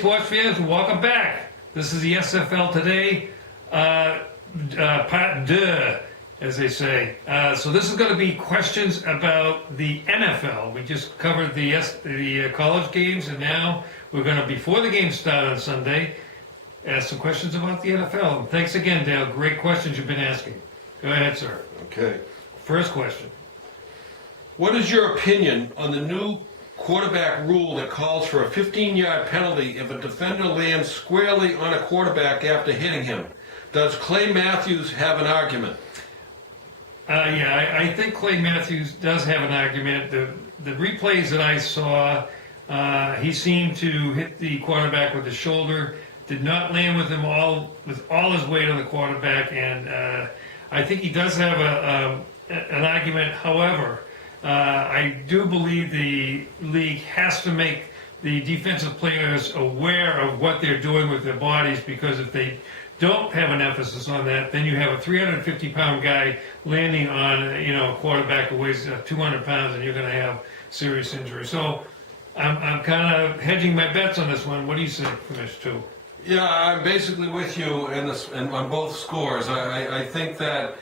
Sports fans, welcome back. This is the SFL Today, part deux, as they say. So this is going to be questions about the NFL. We just covered the college games, and now we're going to, before the games start on Sunday, ask some questions about the NFL. And thanks again, Dale. Great questions you've been asking. Go ahead, sir. Okay. First question. What is your opinion on the new quarterback rule that calls for a 15-yard penalty if a defender lands squarely on a quarterback after hitting him? Does Clay Matthews have an argument? Yeah, I think Clay Matthews does have an argument. The replays that I saw, he seemed to hit the quarterback with the shoulder, did not land with all his weight on the quarterback, and I think he does have an argument. However, I do believe the league has to make the defensive players aware of what they're doing with their bodies, because if they don't have an emphasis on that, then you have a 350-pound guy landing on a quarterback who weighs 200 pounds, and you're going to have serious injury. So I'm kind of hedging my bets on this one. What do you think, Commish II? Yeah, I'm basically with you and on both scores. I think that.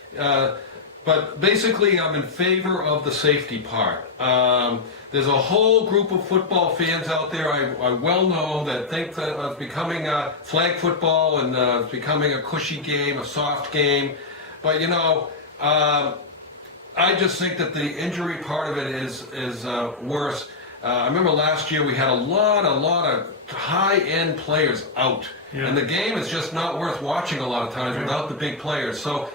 But basically, I'm in favor of the safety part. There's a whole group of football fans out there I well know that think that it's becoming a flag football and it's becoming a cushy game, a soft game. But I just think that the injury part of it is worse. I remember last year we had a lot of high-end players out, and the game is just not worth watching a lot of times without the big players. So.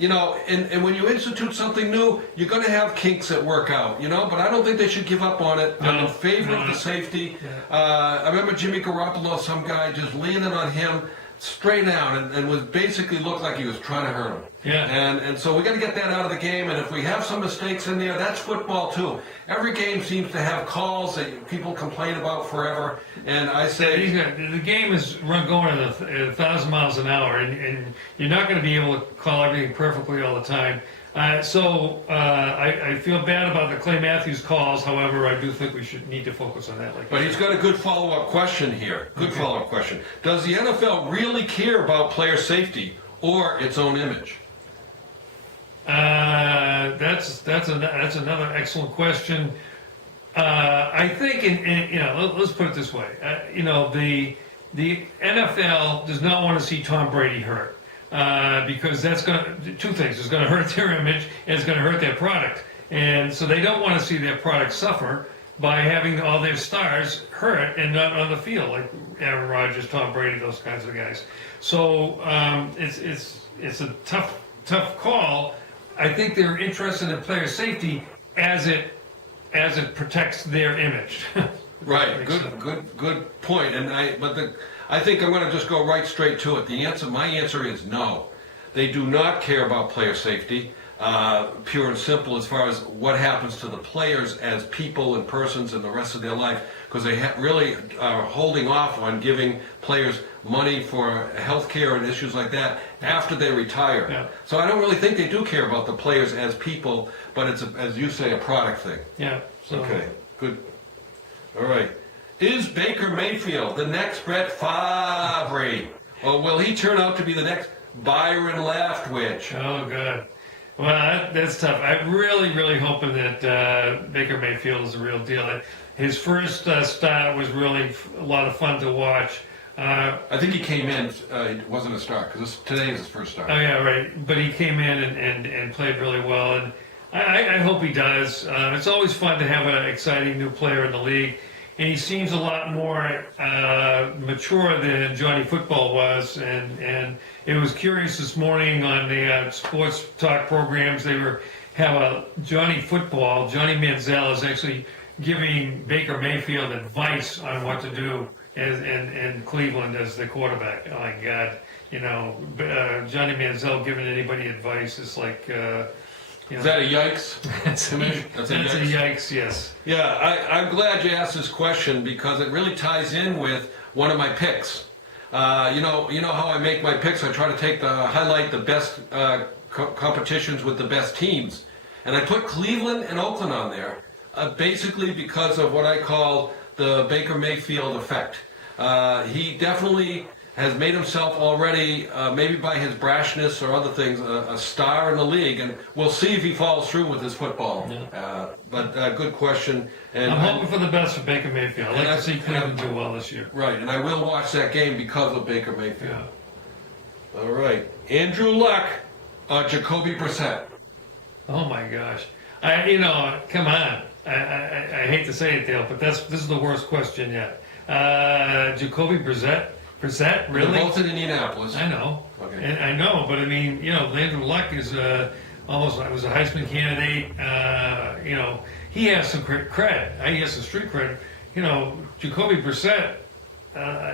And when you institute something new, you're going to have kinks that work out, but I don't think they should give up on it. I'm in favor of the safety. I remember Jimmy Garoppolo, some guy just landed on him straight down and was basically looked like he was trying to hurt him. Yeah. And so we got to get that out of the game, and if we have some mistakes in there, that's football too. Every game seems to have calls that people complain about forever, and I say... The game is going at 1,000 miles an hour, and you're not going to be able to call everything perfectly all the time. So I feel bad about the Clay Matthews calls. However, I do think we need to focus on that. But he's got a good follow-up question here. Follow-up question. Does the NFL really care about player safety or its own image? That's another excellent question. I think, let's put it this way. The NFL does not want to see Tom Brady hurt. Because that's going to, two things, it's going to hurt their image and it's going to hurt their product. And so they don't want to see their product suffer by having all their stars hurt and not on the field, like Aaron Rodgers, Tom Brady, those kinds of guys. So it's a tough call. I think they're interested in player safety as it protects their image. Right, good point. And I think I'm going to just go right straight to it. My answer is no. They do not care about player safety, pure and simple, as far as what happens to the players as people and persons in the rest of their life, because they really are holding off on giving players money for health care and issues like that after they retire. Yeah. So I don't really think they do care about the players as people, but it's, as you say, a product thing. Yeah. So. Okay, good. All right. Is Baker Mayfield the next Brett Favre, or will he turn out to be the next Byron Leftwich? Oh, good. Well, that's tough. I'm really hoping that Baker Mayfield is the real deal. His first start was really a lot of fun to watch. I think he came in, it wasn't a start, because today is his first start. Oh, yeah, right. But he came in and played really well, and I hope he does. It's always fun to have an exciting new player in the league. And he seems a lot more mature than Johnny Football was. And it was curious this morning on the sports talk programs, they have a Johnny Football. Johnny Manziel is actually giving Baker Mayfield advice on what to do in Cleveland as the quarterback. Oh, my God. Johnny Manziel giving anybody advice is like... Is that a yikes? That's a yikes, yes. Yeah, I'm glad you asked this question because it really ties in with one of my picks. You know how I make my picks. I try to highlight the best competitions with the best teams, and I put Cleveland and Oakland on there, basically because of what I call the Baker Mayfield effect. He definitely has made himself already, maybe by his brashness or other things, a star in the league, and we'll see if he follows through with his football. But good question. And I'm hoping for the best for Baker Mayfield. I'd like to see Cleveland do well this year. Right, and I will watch that game because of Baker Mayfield. Yeah. All right, Andrew Luck, Jacoby Brissett. Oh my gosh. Come on. I hate to say it, Dale, but this is the worst question yet. Jacoby Brissett? Brissett, really? They're both in Indianapolis. I know. Okay. And I know, but I mean, Andrew Luck is almost, was a Heisman candidate. He has some cred. He has some street cred. Jacoby Brissett,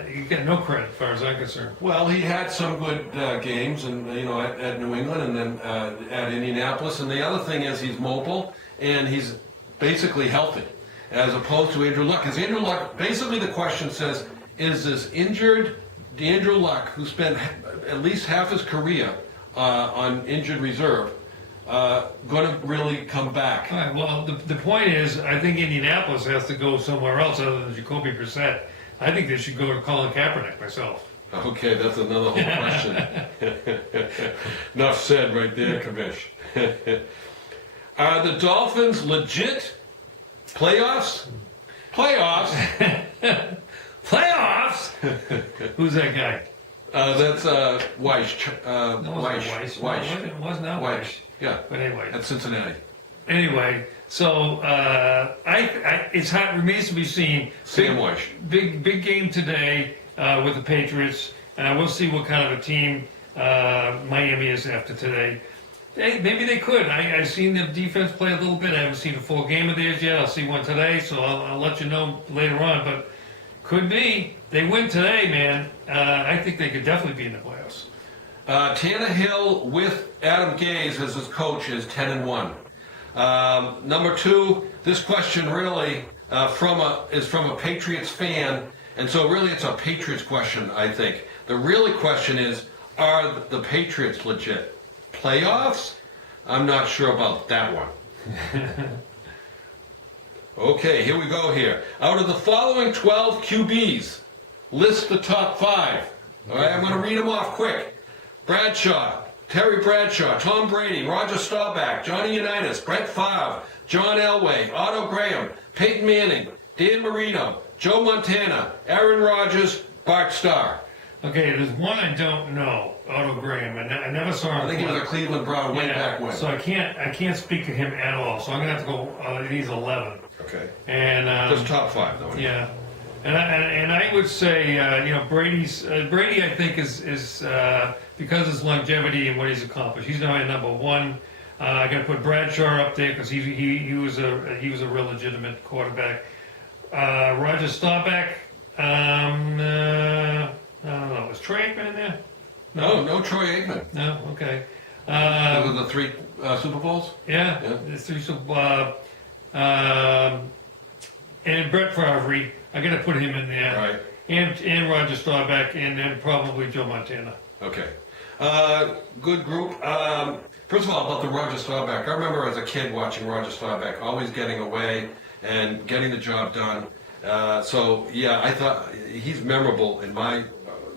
you get no credit as far as I'm concerned. Well, he had some good games, and at New England, and then at Indianapolis. And the other thing is he's mobile and he's basically healthy, as opposed to Andrew Luck. Because Andrew Luck, basically, the question says, is this injured Andrew Luck, who spent at least half his career on injured reserve, going to really come back? All right. Well, the point is, I think Indianapolis has to go somewhere else other than Jacoby Brissett. I think they should go to Colin Kaepernick myself. Okay, that's another whole question. Enough said right there, Commish. Are the Dolphins legit? Playoffs? Playoffs? Playoffs? Who's that guy? That's Weiss. No, it wasn't Weiss. No, it was not Weiss. Yeah. But anyway. At Cincinnati. Anyway, so it's hot. Remains to be seen. Sam Weiss. Big game today with the Patriots. We'll see what kind of a team Miami is after today. Maybe they could. I've seen the defense play a little bit. I haven't seen a full game of theirs yet. I'll see one today, so I'll let you know later on. But could be. They win today, man. I think they could definitely be in the playoffs. Tannehill with Adam Gase as his coach is 10-1. Number two, this question really is from a Patriots fan, and so really it's a Patriots question, I think. The really question is, are the Patriots legit? Playoffs? I'm not sure about that one. Okay, here we go here. Out of the following 12 QBs, list the top 5. All right, I'm going to read them off quick. Bradshaw, Terry Bradshaw, Tom Brady, Roger Staubach, Johnny Unitas, Brett Favre, John Elway, Otto Graham, Peyton Manning, Dan Marino, Joe Montana, Aaron Rodgers, Bart Starr. Okay, there's one I don't know, Otto Graham. I never saw him. I think he was a Cleveland Brown way back when. So I can't speak to him at all. So I'm gonna have to go. He's 11. Okay. And just top 5 though. Yeah. And I would say Brady I think is because of his longevity and what he's accomplished. He's now at number 1. I got to put Bradshaw up there because he was a real legitimate quarterback. Roger Staubach. I don't know. Was Troy Aikman in there? No Troy Aikman. No. Okay. Those are the 3 Super Bowls. Yeah. The 3 Super Bowls. And Brett Favre. I got to put him in there. Right. And Roger Staubach, and then probably Joe Montana. Okay. Good group. First of all, about the Roger Staubach, I remember as a kid watching Roger Staubach, always getting away and getting the job done. So yeah, I thought he's memorable in my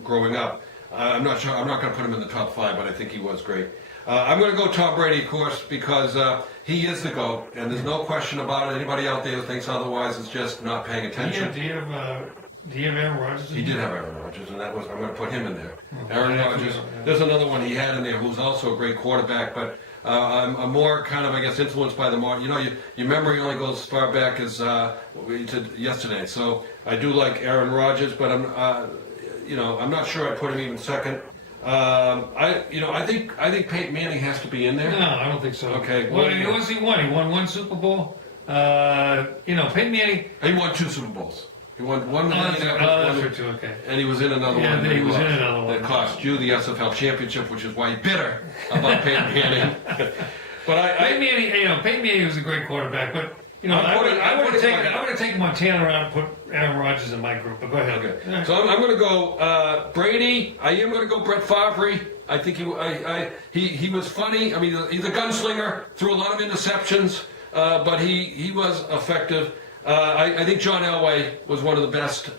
growing up. I'm not sure. I'm not going to put him in the top 5, but I think he was great. I'm going to go Tom Brady, of course, because he is the GOAT, and there's no question about it. Anybody out there who thinks otherwise is just not paying attention. Do you have Aaron Rodgers? He did have Aaron Rodgers, and I'm going to put him in there. Aaron Rodgers. There's another one he had in there who's also a great quarterback, but I'm more kind of, I guess, influenced by the more. Your memory only goes as far back as what we did yesterday. So I do like Aaron Rodgers, but I'm not sure I'd put him even second. I think Peyton Manning has to be in there. No, I don't think so. Okay. Well, what has he won? He won 1 Super Bowl. Peyton Manning. He won 2 Super Bowls. He won one. That's true too. Okay. And he was in another one. Yeah, he was in another one. That cost you the SFL championship, which is why you're bitter about Peyton Manning. But Peyton Manning was a great quarterback, but I would have taken Montana around and put Aaron Rodgers in my group. But go ahead. Okay. Right. So I'm going to go Brady. I am going to go Brett Favre. I think he was funny. I mean, he's a gunslinger, threw a lot of interceptions, but he was effective. I think John Elway was one of the best.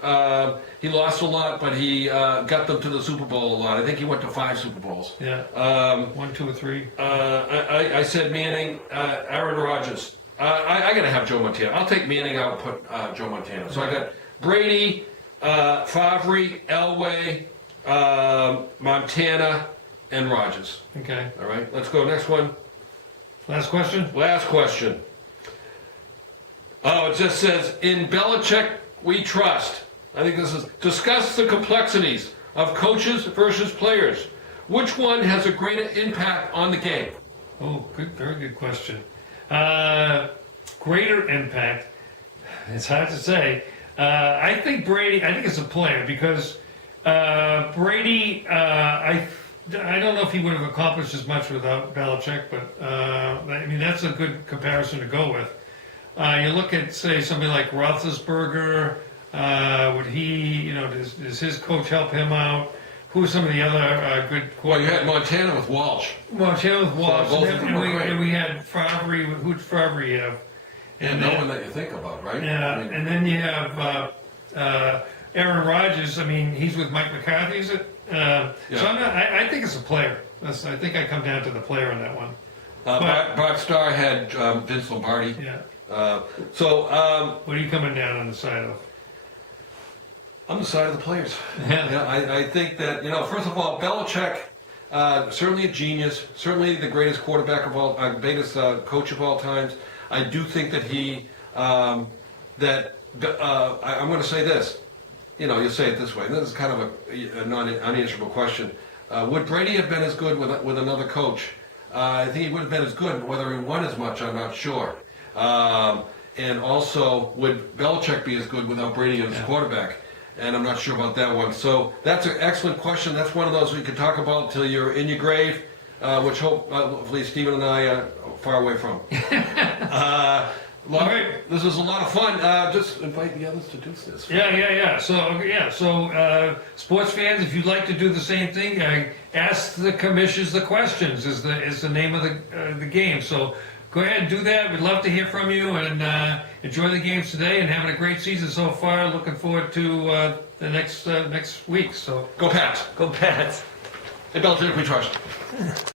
He lost a lot, but he got them to the Super Bowl a lot. I think he went to 5 Super Bowls. Yeah. 1, 2, or 3. I said Manning, Aaron Rodgers. I got to have Joe Montana. I'll take Manning out and put Joe Montana. So I got Brady, Favre, Elway, Montana, and Rodgers. Okay. All right, let's go. Next one. Last question? Last question. Oh, it just says, in Belichick we trust. I think this is, discuss the complexities of coaches versus players. Which one has a greater impact on the game? Oh, good, very good question. Greater impact. It's hard to say. I think Brady. I think it's a player because Brady. I don't know if he would have accomplished as much without Belichick, but I mean that's a good comparison to go with. You look at say somebody like Roethlisberger. Would he? Does his coach help him out? Who are some of the other good quarterbacks? Well, you had Montana with Walsh. Montana with Walsh, So both of them were great. and we had Favre. Who'd Favre have? And no one that you think about, right? Yeah, I mean, and then you have Aaron Rodgers. I mean, he's with Mike McCarthy, is it? So I think it's a player. I think I come down to the player on that one. Bart Starr had Vince Lombardi. Yeah. What are you coming down on the side of? On the side of the players. Yeah. I think that, first of all, Belichick, certainly a genius, certainly the greatest quarterback of all, greatest coach of all times. I do think that I'm going to say this, you say it this way, and this is kind of a unanswerable question. Would Brady have been as good with another coach? I think he would have been as good, but whether he won as much, I'm not sure. And also, would Belichick be as good without Brady as quarterback? And I'm not sure about that one. So that's an excellent question. That's one of those we can talk about till you're in your grave, which hopefully Stephen and I are far away from. This was a lot of fun. Just invite the others to do this. Yeah. So sports fans, if you'd like to do the same thing, ask the commissions the questions. Is the name of the game. So go ahead and do that. We'd love to hear from you and enjoy the games today and having a great season so far. Looking forward to the next week. So go Pats. Go Pats. And Belichick we trust.